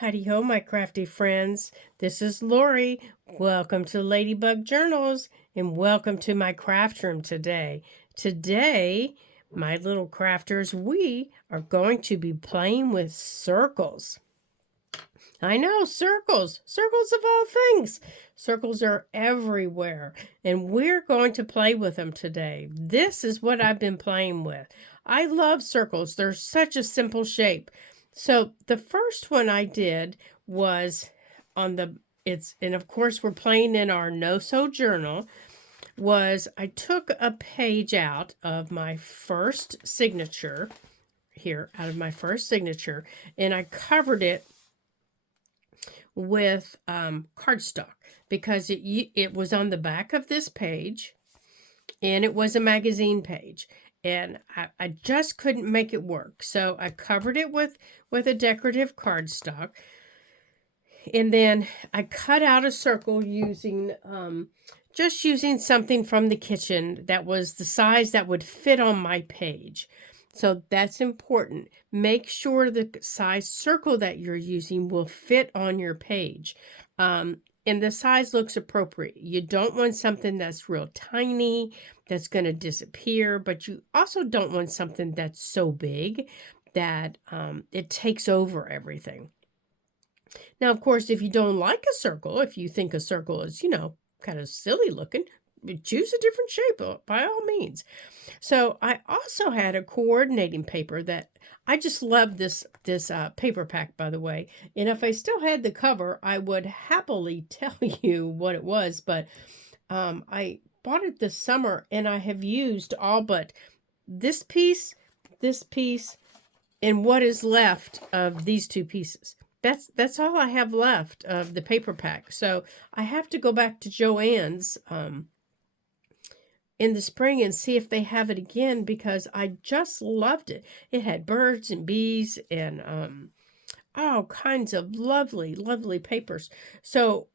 Howdy ho, my crafty friends. This is Lori. Welcome to Ladybug Journals and welcome to my craft room today. Today, my little crafters, we are going to be playing with circles. I know, circles of all things. Circles are everywhere, and we're going to play with them today. This is what I've been playing with. I love circles. They're such a simple shape. So the first one I did was on the, and of course we're playing in our No-Sew journal, was I took a page out of my first signature here, and I covered it with cardstock because it was on the back of this page and it was a magazine page, and I just couldn't make it work. So I covered it with a decorative cardstock, and then I cut out a circle using just using something from the kitchen that was the size that would fit on my page. So that's important. Make sure the size circle that you're using will fit on your page. And the size looks appropriate. You don't want something that's real tiny, that's going to disappear, but you also don't want something that's so big that it takes over everything. Now, of course, if you don't like a circle, if you think a circle is, kind of silly looking, choose a different shape by all means. So I also had a coordinating paper that I just love this paper pack, by the way. And if I still had the cover, I would happily tell you what it was. But I bought it this summer, and I have used all but this piece, and what is left of these two pieces. That's all I have left of the paper pack. So I have to go back to Joann's in the spring and see if they have it again, because I just loved it. It had birds and bees and all kinds of lovely, lovely papers. So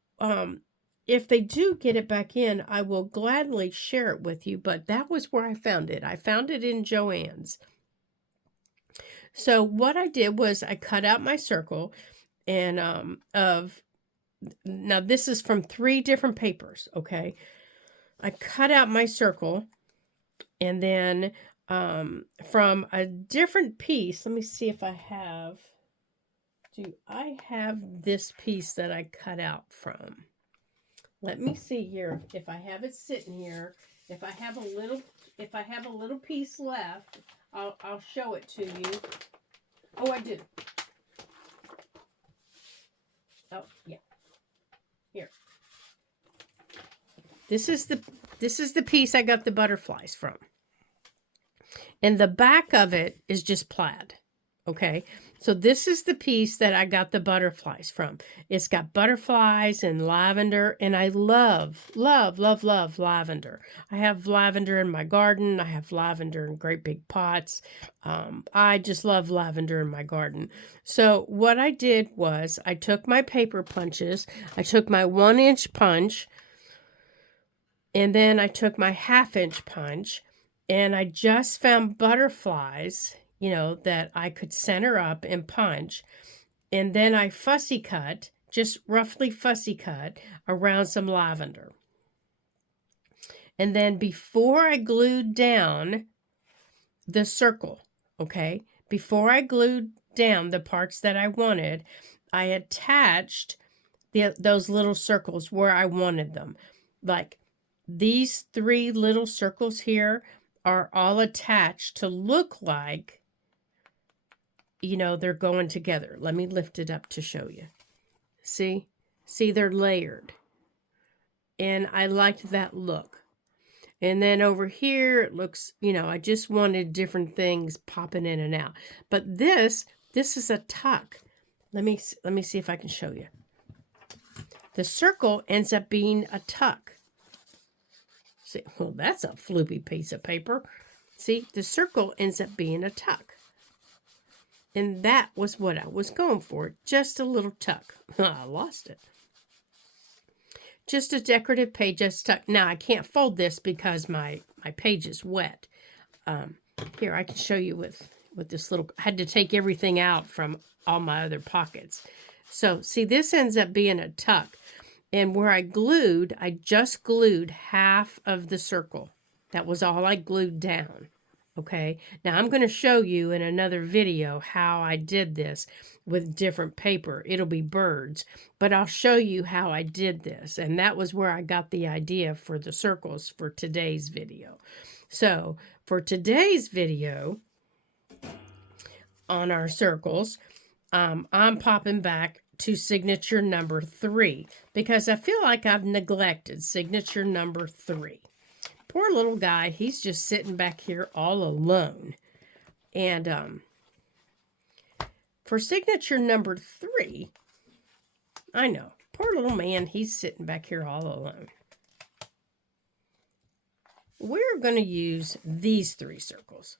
if they do get it back in, I will gladly share it with you, but that was where I found it. I found it in Joann's. So what I did was I cut out my circle, and now this is from 3 different papers, okay? I cut out my circle, and then from a different piece, let me see if I have, do I have this piece that I cut out from? Let me see here if I have it sitting here. If I have a little piece left, I'll show it to you. Oh, I do. Oh, yeah. Here. This is the piece I got the butterflies from. And the back of it is just plaid. Okay? So this is the piece that I got the butterflies from. It's got butterflies and lavender, and I love, love, love, love lavender. I have lavender in my garden. I have lavender in great big pots. I just love lavender in my garden. So what I did was I took my paper punches. I took my 1-inch punch, and then I took my 1/2-inch punch, and I just found butterflies, that I could center up and punch. And then I fussy cut, just roughly fussy cut around some lavender. And then before I glued down the circle, okay, before I glued down the parts that I wanted, I attached those little circles where I wanted them. Like these 3 little circles here are all attached to look like, they're going together. Let me lift it up to show you. See, they're layered. And I liked that look. And then over here, it looks, I just wanted different things popping in and out. But this is a tuck. Let me see if I can show you. The circle ends up being a tuck. See, well, that's a floopy piece of paper. See, the circle ends up being a tuck. And that was what I was going for. Just a little tuck. I lost it. Just a decorative page just tuck. Now, I can't fold this because my page is wet. Here, I can show you with this little... I had to take everything out from all my other pockets. So see, this ends up being a tuck. And where I glued, I just glued half of the circle. That was all I glued down. Okay, now I'm going to show you in another video how I did this with different paper. It'll be birds, but I'll show you how I did this. And that was where I got the idea for the circles for today's video. So for today's video on our circles, I'm popping back to signature number 3 because I feel like I've neglected signature number 3. Poor little guy, he's just sitting back here all alone. And for signature number 3, I know, poor little man, he's sitting back here all alone. We're going to use these 3 circles.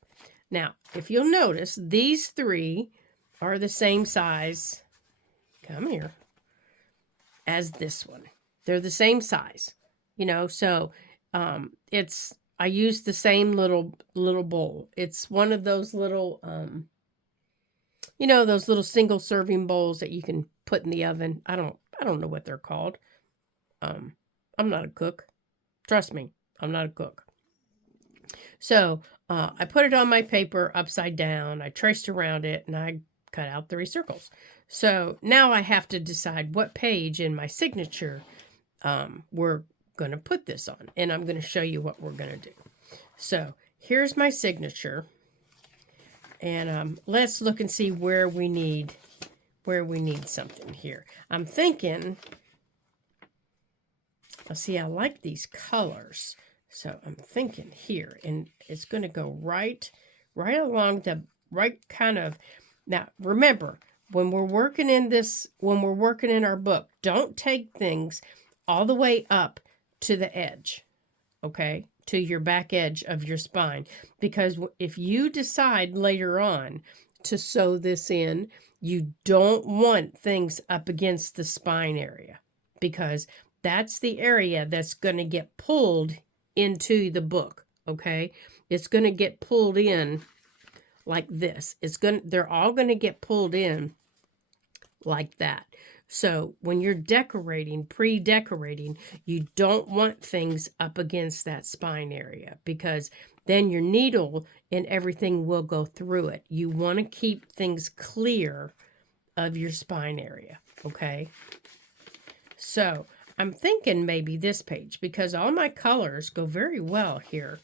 Now, if you'll notice, these 3 are the same size, come here, as this one. They're the same size, you know, so I used the same little bowl. It's one of those little, you know, those little single serving bowls that you can put in the oven. I don't know what they're called. I'm not a cook. Trust me, I'm not a cook. So I put it on my paper upside down. I traced around it and I cut out 3 circles. So now I have to decide what page in my signature we're going to put this on. And I'm going to show you what we're going to do. So here's my signature. And let's look and see where we need something here. I'm thinking, see, I like these colors. So I'm thinking here, and it's going to go right along the right kind of. Now, remember, when we're working in our book, don't take things all the way up to the edge, okay, to your back edge of your spine. Because if you decide later on to sew this in, you don't want things up against the spine area, because that's the area that's going to get pulled into the book, okay? It's going to get pulled in like this. They're all going to get pulled in like that. So when you're decorating, pre-decorating, you don't want things up against that spine area, because then your needle and everything will go through it. You want to keep things clear of your spine area, okay? So I'm thinking maybe this page, because all my colors go very well here.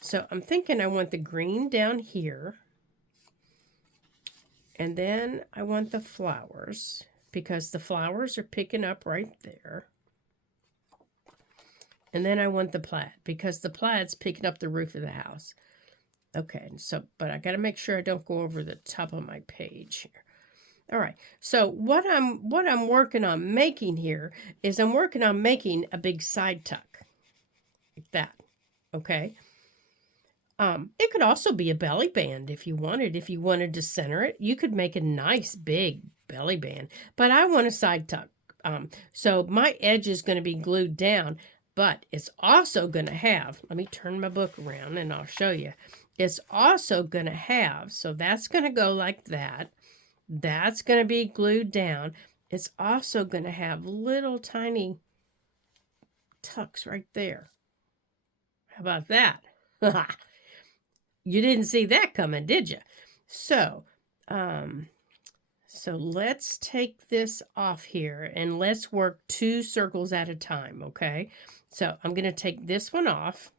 So I'm thinking I want the green down here. And then I want the flowers, because the flowers are picking up right there. And then I want the plaid, because the plaid's picking up the roof of the house. Okay, so, but I got to make sure I don't go over the top of my page here. All right, so what I'm working on making here is I'm working on making a big side tuck, like that, okay? It could also be a belly band if you wanted. If you wanted to center it, you could make a nice big belly band. But I want a side tuck. So my edge is going to be glued down, but it's also going to have, let me turn my book around and I'll show you. It's also going to have, so that's going to go like that. That's going to be glued down. It's also going to have little tiny tucks right there. How about that? You didn't see that coming, did you? So, so let's take this off here and let's work 2 circles at a time, okay? So I'm going to take this one off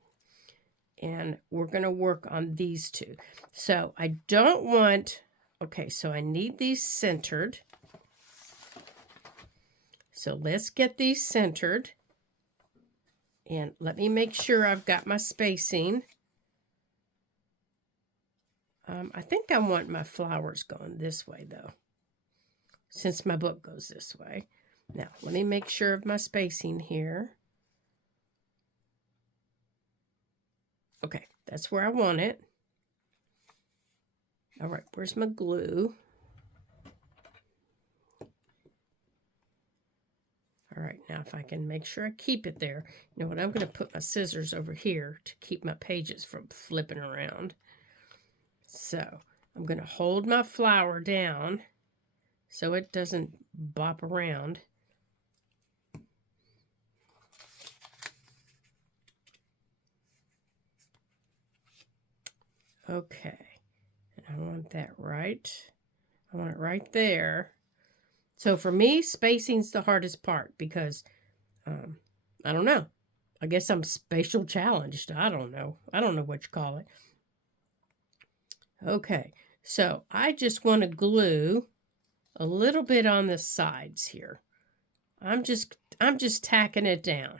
and we're going to work on these 2. So I don't want, okay, so I need these centered. So let's get these centered. And let me make sure I've got my spacing. I think I want my flowers going this way, though, since my book goes this way. Now, let me make sure of my spacing here. Okay, that's where I want it. All right, where's my glue? All right, now if I can make sure I keep it there. You know what, I'm going to put my scissors over here to keep my pages from flipping around. So I'm going to hold my flower down so it doesn't bop around. Okay, and I want that right. I want it right there. So for me, spacing's the hardest part because I don't know. I guess I'm spatial challenged. I don't know. I don't know what you call it. Okay, so I just want to glue a little bit on the sides here. I'm just tacking it down,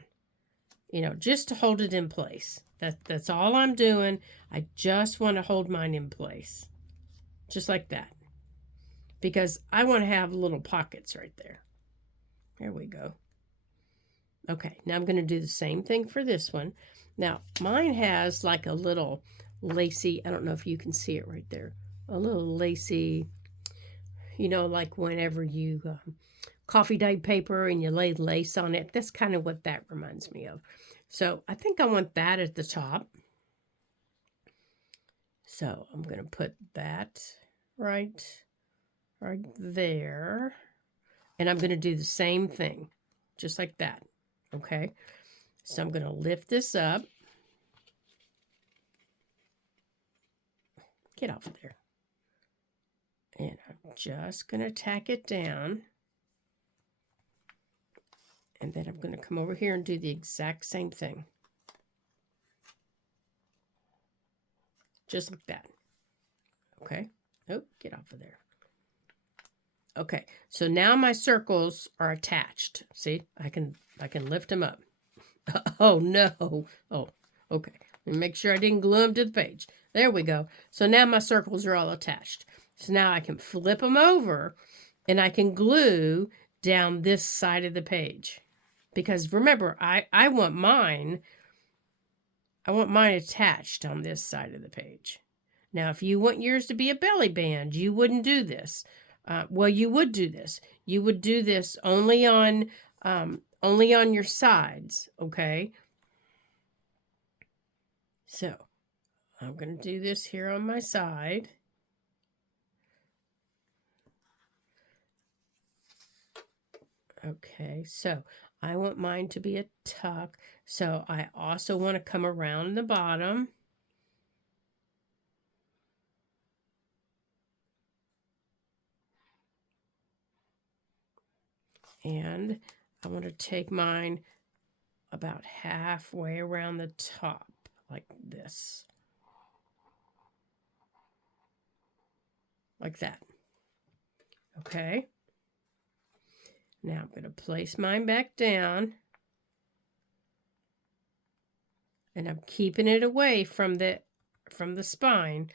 you know, just to hold it in place. That's all I'm doing. I just want to hold mine in place, just like that, because I want to have little pockets right there. There we go. Okay, now I'm going to do the same thing for this one. Now, mine has like a little lacy, I don't know if you can see it right there, a little lacy, you know, like whenever you coffee dyed paper and you lay lace on it. That's kind of what that reminds me of. So I think I want that at the top. So I'm going to put that right there. And I'm going to do the same thing, just like that. Okay. So I'm going to lift this up. Get off of there. And I'm just going to tack it down. And then I'm going to come over here and do the exact same thing. Just like that. Okay. Oh, get off of there. Okay. So now my circles are attached. See, I can lift them up. Oh, no. Oh, okay. Let me make sure I didn't glue them to the page. There we go. So now my circles are all attached. So now I can flip them over and I can glue down this side of the page. Because remember, I want mine attached on this side of the page. Now, if you want yours to be a belly band, you wouldn't do this. Well, you would do this. You would do this only on your sides, okay? So, I'm going to do this here on my side. Okay, so I want mine to be a tuck. So I also want to come around the bottom. And I want to take mine about halfway around the top, like this. Like that. Okay. Now I'm going to place mine back down. And I'm keeping it away from the spine.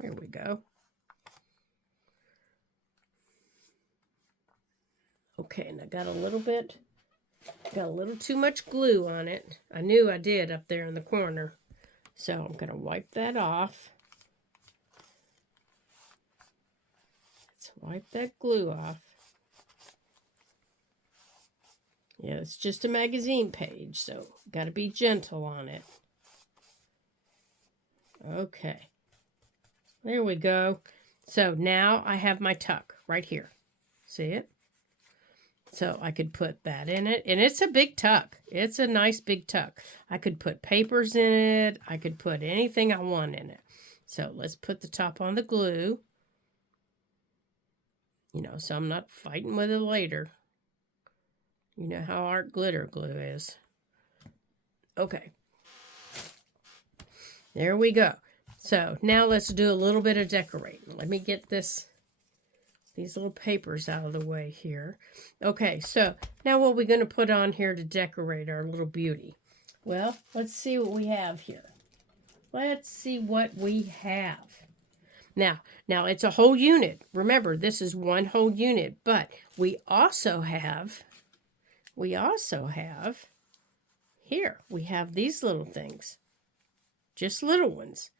There we go. Okay, and I got a little too much glue on it. I knew I did up there in the corner. So I'm going to wipe that off. Let's wipe that glue off. Yeah, it's just a magazine page, so got to be gentle on it. Okay. There we go. So now I have my tuck right here. See it? So I could put that in it. And it's a big tuck. It's a nice big tuck. I could put papers in it. I could put anything I want in it. So let's put the top on the glue. You know, so I'm not fighting with it later. You know how art glitter glue is. Okay. There we go. So now let's do a little bit of decorating. Let me get these little papers out of the way here. Okay, so now what are we going to put on here to decorate our little beauty? Well, let's see what we have here. Let's see what we have. Now it's a whole unit. Remember, this is one whole unit, but we also have here, we have these little things. Just little ones.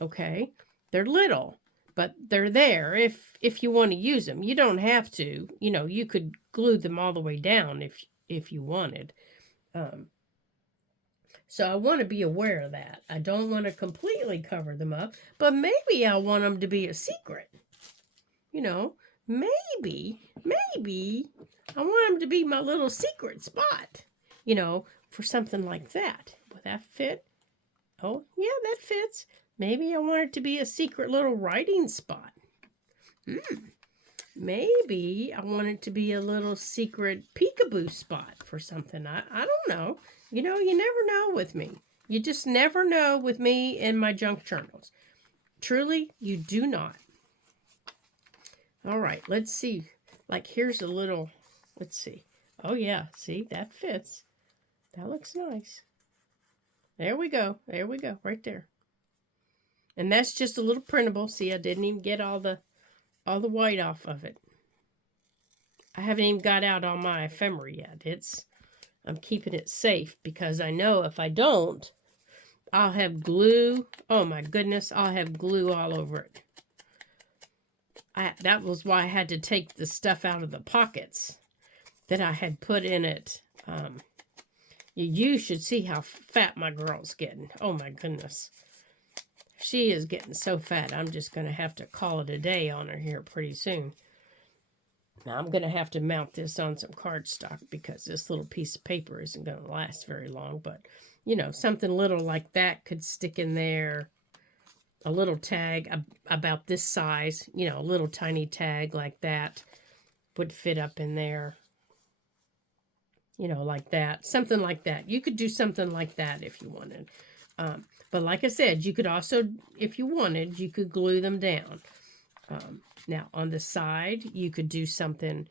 Okay? They're little, but they're there if you want to use them. You don't have to. You know, you could glue them all the way down if you wanted. So I want to be aware of that. I don't want to completely cover them up, but maybe I want them to be a secret. You know, maybe I want them to be my little secret spot, you know, for something like that. Will that fit? Oh, yeah, that fits. Maybe I want it to be a secret little writing spot. Maybe I want it to be a little secret peekaboo spot for something. I don't know. You know, you never know with me. You just never know with me and my junk journals. Truly, you do not. All right, let's see. Like, here's a little, let's see. Oh, yeah, see, that fits. That looks nice. There we go. There we go, right there. And that's just a little printable. See, I didn't even get all the white off of it. I haven't even got out all my ephemera yet. I'm keeping it safe because I know if I don't, I'll have glue. Oh my goodness, I'll have glue all over it. That was why I had to take the stuff out of the pockets that I had put in it. You should see how fat my girl's getting. Oh my goodness. She is getting so fat, I'm just going to have to call it a day on her here pretty soon. Now, I'm going to have to mount this on some cardstock because this little piece of paper isn't going to last very long. But, you know, something little like that could stick in there. A little tag about this size, you know, a little tiny tag like that would fit up in there. You know, like that. Something like that. You could do something like that if you wanted. But like I said, you could also, if you wanted, you could glue them down. Now, on the side, you could do something,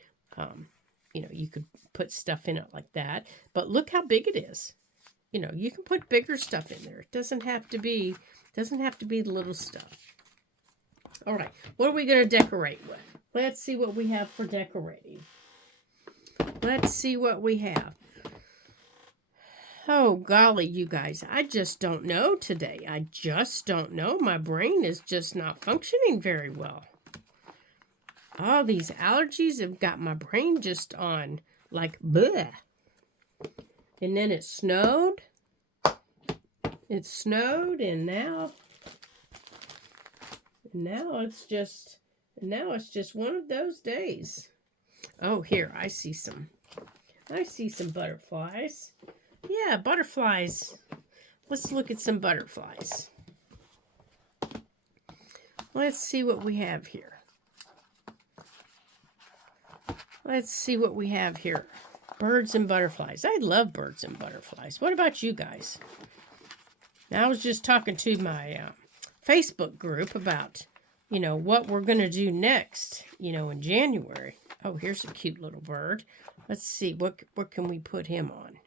you know, you could put stuff in it like that. But look how big it is. You know, you can put bigger stuff in there. It doesn't have to be the little stuff. All right, what are we going to decorate with? Let's see what we have for decorating. Let's see what we have. Oh, golly, you guys, I just don't know today. I just don't know. My brain is just not functioning very well. All these allergies have got my brain just on like bleh. And then it snowed. It snowed and now it's just one of those days. Oh, here, I see some butterflies. Yeah, butterflies. Let's look at some butterflies. Let's see what we have here. Let's see what we have here. Birds and butterflies. I love birds and butterflies. What about you guys? Now, I was just talking to my Facebook group about, you know, what we're going to do next, you know, in January. Oh, here's a cute little bird. Let's see, what can we put him on?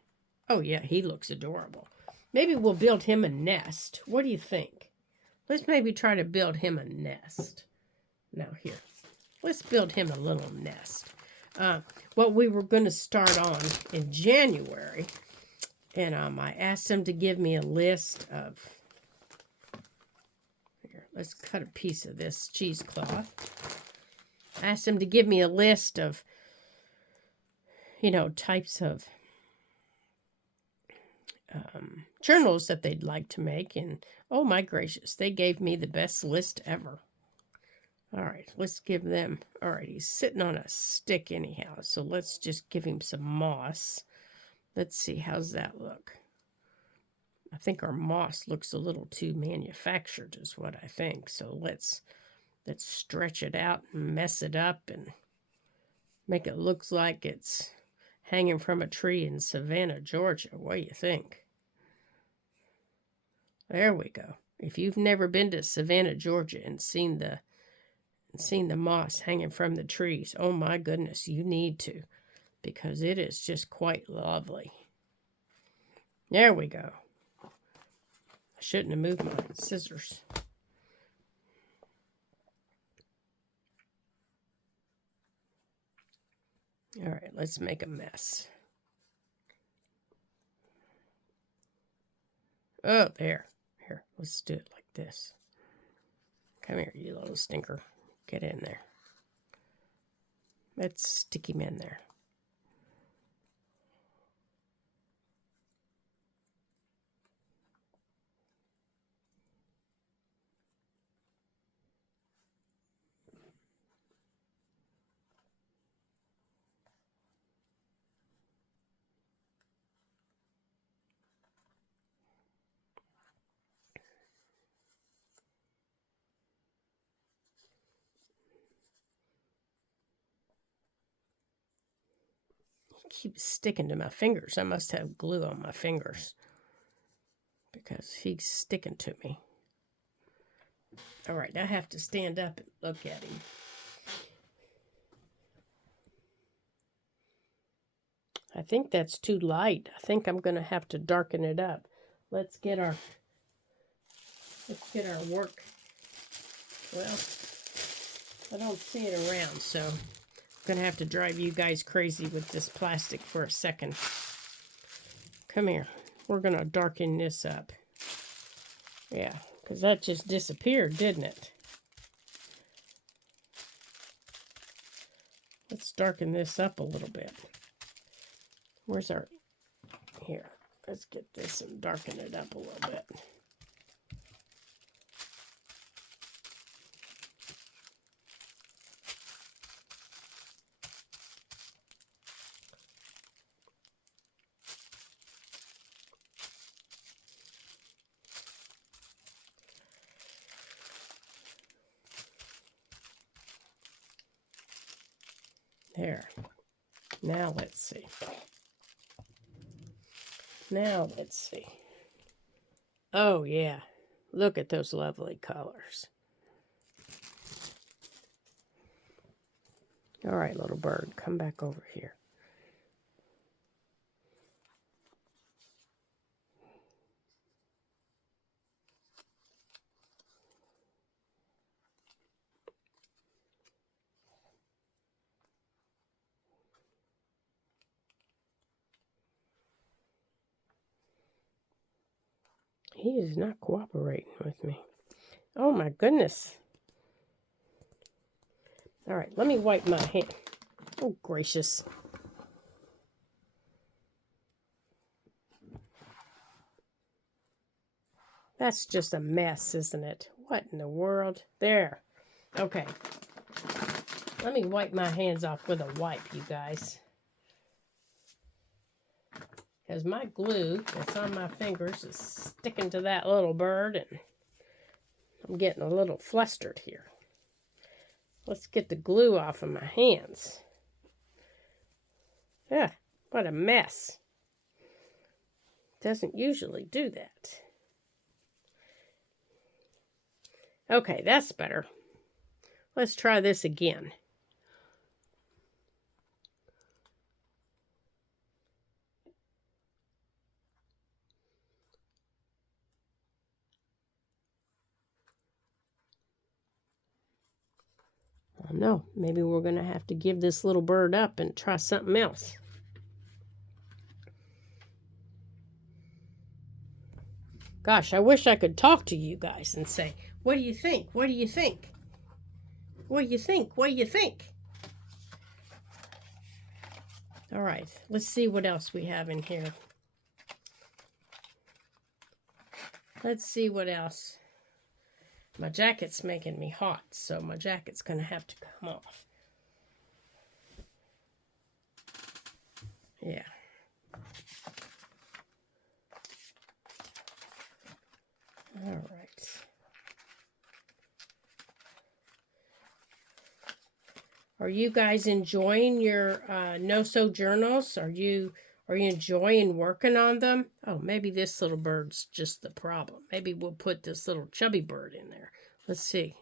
Oh, yeah, he looks adorable. Maybe we'll build him a nest. What do you think? Let's maybe try to build him a nest. Now, here. Let's build him a little nest. What we were going to start on in January, and I asked them to give me a list of, here, let's cut a piece of this cheesecloth. I asked them to give me a list of, you know, types of journals that they'd like to make, and oh my gracious, they gave me the best list ever. All right, let's give them, all right, he's sitting on a stick anyhow, so let's just give him some moss. Let's see, how's that look? I think our moss looks a little too manufactured is what I think, so let's stretch it out and mess it up and make it look like it's hanging from a tree in Savannah, Georgia. What do you think? There we go. If you've never been to Savannah, Georgia and seen the moss hanging from the trees, oh my goodness, you need to, because it is just quite lovely. There we go. I shouldn't have moved my scissors. All right, let's make a mess. Oh, there. Here, let's do it like this. Come here, you little stinker. Get in there. Let's stick him in there. keeps sticking to my fingers. I must have glue on my fingers because he's sticking to me. All right, I have to stand up and look at him. I think that's too light. I think I'm going to have to darken it up. Let's get our work. Well, I don't see it around, so I'm going to have to drive you guys crazy with this plastic for a second. Come here. We're going to darken this up. Yeah, because that just disappeared, didn't it? Let's darken this up a little bit. Where's our... Here, let's get this and darken it up a little bit. There. Now let's see. Now let's see. Oh yeah. Look at those lovely colors. All right, little bird, come back over here. He is not cooperating with me. Oh my goodness. All right, let me wipe my hand. Oh, gracious. That's just a mess, isn't it? What in the world? There. Okay. Let me wipe my hands off with a wipe, you guys. Because my glue that's on my fingers is sticking to that little bird, and I'm getting a little flustered here. Let's get the glue off of my hands. Yeah, what a mess. Doesn't usually do that. Okay, that's better. Let's try this again. Oh no, maybe we're going to have to give this little bird up and try something else. Gosh, I wish I could talk to you guys and say, what do you think? What do you think? What do you think? What do you think? All right, let's see what else we have in here. Let's see what else. My jacket's making me hot, so my jacket's going to have to come off. Yeah. All right. Are you guys enjoying your no-sew journals? Are you enjoying working on them? Oh, maybe this little bird's just the problem. Maybe we'll put this little chubby bird in there. Let's see.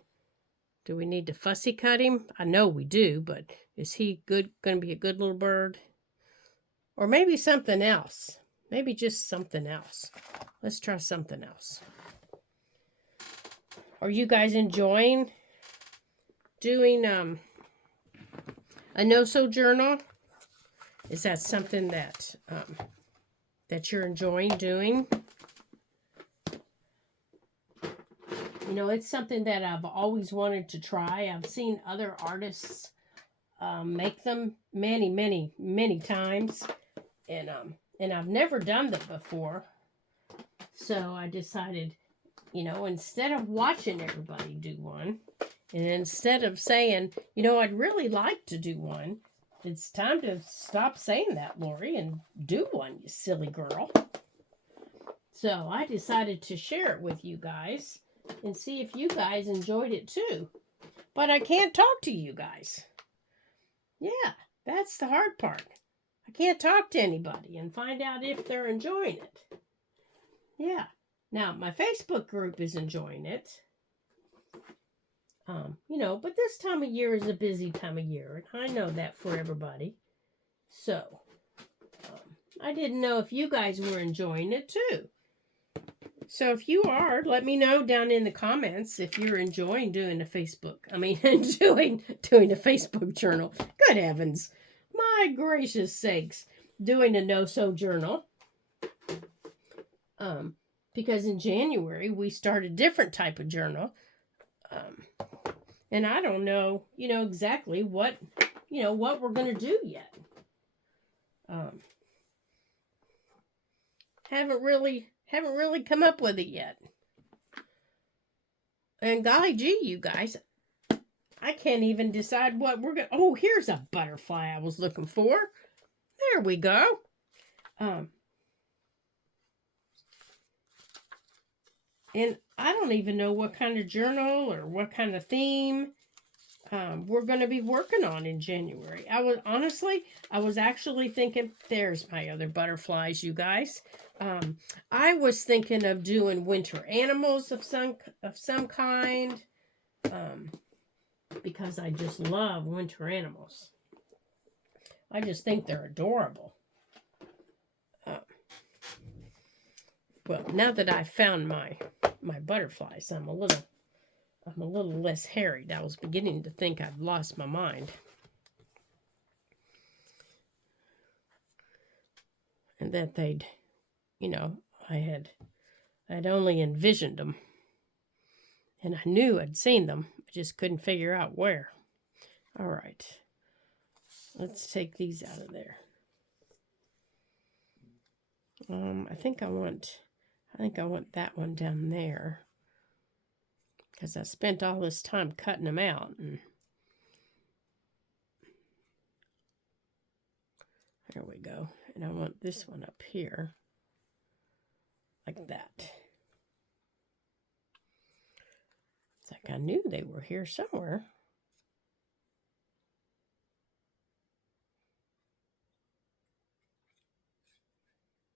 Do we need to fussy cut him? I know we do, but is he going to be a good little bird? Or maybe something else. Maybe just something else. Let's try something else. Are you guys enjoying doing a no-sew journal? Is that something that that you're enjoying doing? You know, it's something that I've always wanted to try. I've seen other artists make them many times, and I've never done them before. So I decided, you know, instead of watching everybody do one, and instead of saying, you know, I'd really like to do one, it's time to stop saying that, Lori, and do one, you silly girl. So I decided to share it with you guys and see if you guys enjoyed it too. But I can't talk to you guys. Yeah, that's the hard part. I can't talk to anybody and find out if they're enjoying it. Yeah. Now, my Facebook group is enjoying it. But this time of year is a busy time of year, and I know that for everybody. So, I didn't know if you guys were enjoying it too. So if you are, let me know down in the comments if you're enjoying doing a Facebook. Doing a Facebook journal. Good heavens. My gracious sakes. Doing a no-so journal. Because in January we start a different type of journal. And I don't know, exactly what we're going to do yet. Haven't really come up with it yet. And golly gee, you guys, I can't even decide what we're going to... Oh, here's a butterfly I was looking for. There we go. And I don't even know what kind of journal or what kind of theme we're going to be working on in January. I was actually thinking, there's my other butterflies, you guys. I was thinking of doing winter animals of some kind, because I just love winter animals. I just think they're adorable. Well, now that I've found my butterflies, I'm a little less harried. I was beginning to think I'd lost my mind. And that they'd, I'd only envisioned them. And I knew I'd seen them. I just couldn't figure out where. All right. Let's take these out of there. I think I want that one down there. Because I spent all this time cutting them out. And there we go. And I want this one up here. Like that. It's like I knew they were here somewhere.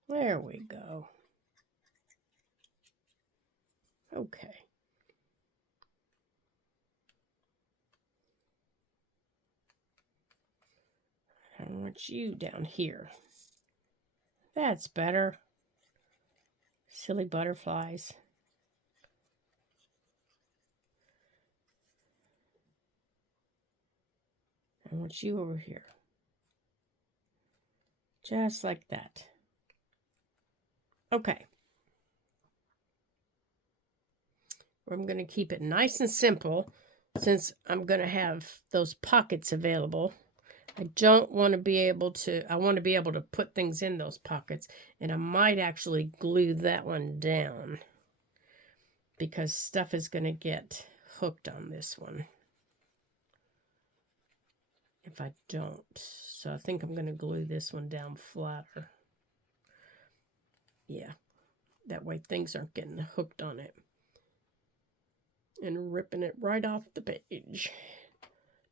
There we go. Okay. I want you down here. That's better. Silly butterflies. I want you over here. Just like that. Okay. I'm going to keep it nice and simple since I'm going to have those pockets available. I don't want to be able to, I want to be able to put things in those pockets, and I might actually glue that one down because stuff is going to get hooked on this one if I don't. So I think I'm going to glue this one down flatter. Yeah, that way things aren't getting hooked on it and ripping it right off the page,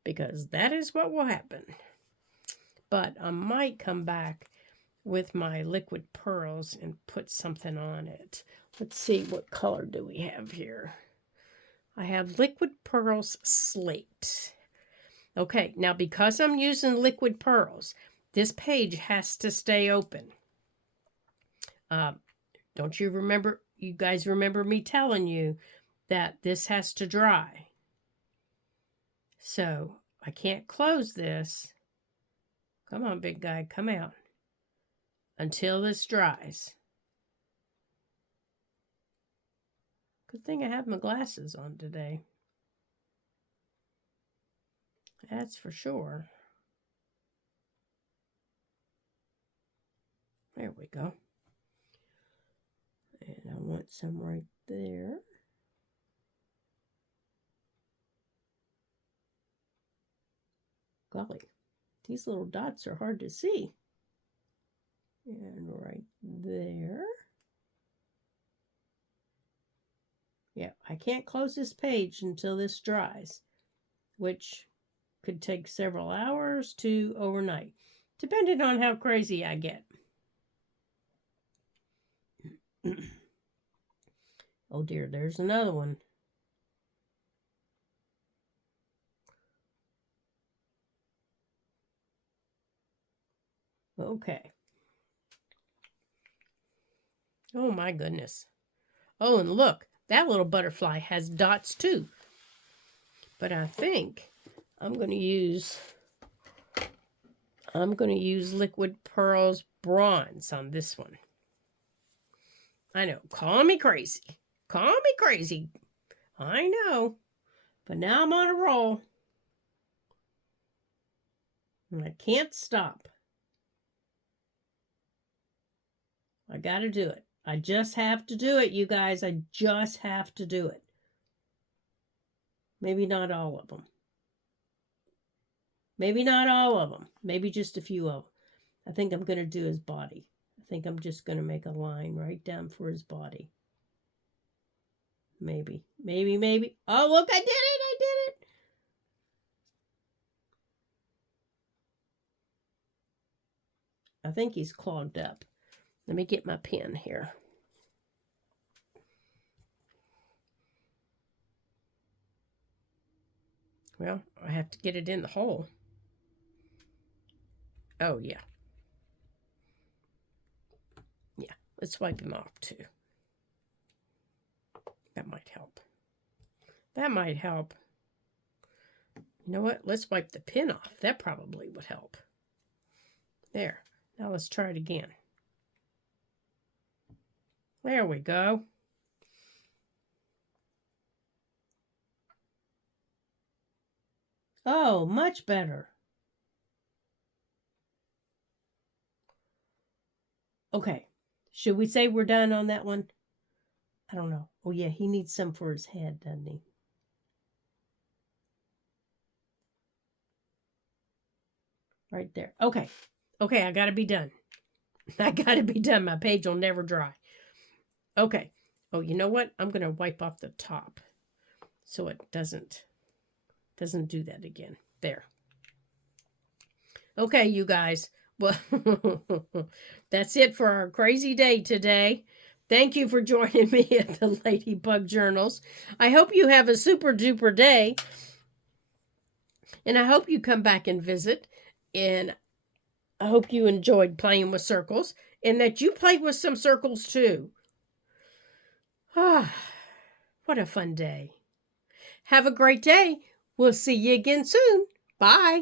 because that is what will happen. But I might come back with my liquid pearls and put something on it. Let's see, what color do we have here? I have liquid pearls slate. Okay, now because I'm using liquid pearls, this page has to stay open. Don't you guys remember me telling you that this has to dry? So I can't close this. Come on, big guy, come out. Until this dries. Good thing I have my glasses on today. That's for sure. There we go. And I want some right there. Golly, these little dots are hard to see. And right there. Yeah, I can't close this page until this dries, which could take several hours to overnight. depending on how crazy I get. Oh dear, there's another one. Okay. Oh my goodness. Oh, and look, that little butterfly has dots too. But I think I'm going to use Liquid Pearls Bronze on this one. I know, call me crazy. Call me crazy. I know. But now I'm on a roll. And I can't stop. I got to do it. I just have to do it, you guys. I just have to do it. Maybe not all of them. Maybe not all of them. Maybe just a few of them. I think I'm going to do his body. I think I'm just going to make a line right down for his body. Maybe. Oh, look, I did it. I think he's clogged up. Let me get my pen here. Well, I have to get it in the hole. Oh, yeah. Yeah, let's wipe him off, too. That might help. That might help. You know what? Let's wipe the pin off. That probably would help. There. Now let's try it again. There we go. Oh, much better. Okay. Should we say we're done on that one? I don't know. Oh, yeah, he needs some for his head, doesn't he? Right there. Okay. Okay, I got to be done. I got to be done. My page will never dry. Okay. Oh, you know what? I'm going to wipe off the top so it doesn't do that again. There. Okay, you guys. Well, that's it for our crazy day today. Thank you for joining me at the Ladybug Journals. I hope you have a super duper day. And I hope you come back and visit. And I hope you enjoyed playing with circles and that you played with some circles too. Ah, what a fun day. Have a great day. We'll see you again soon. Bye.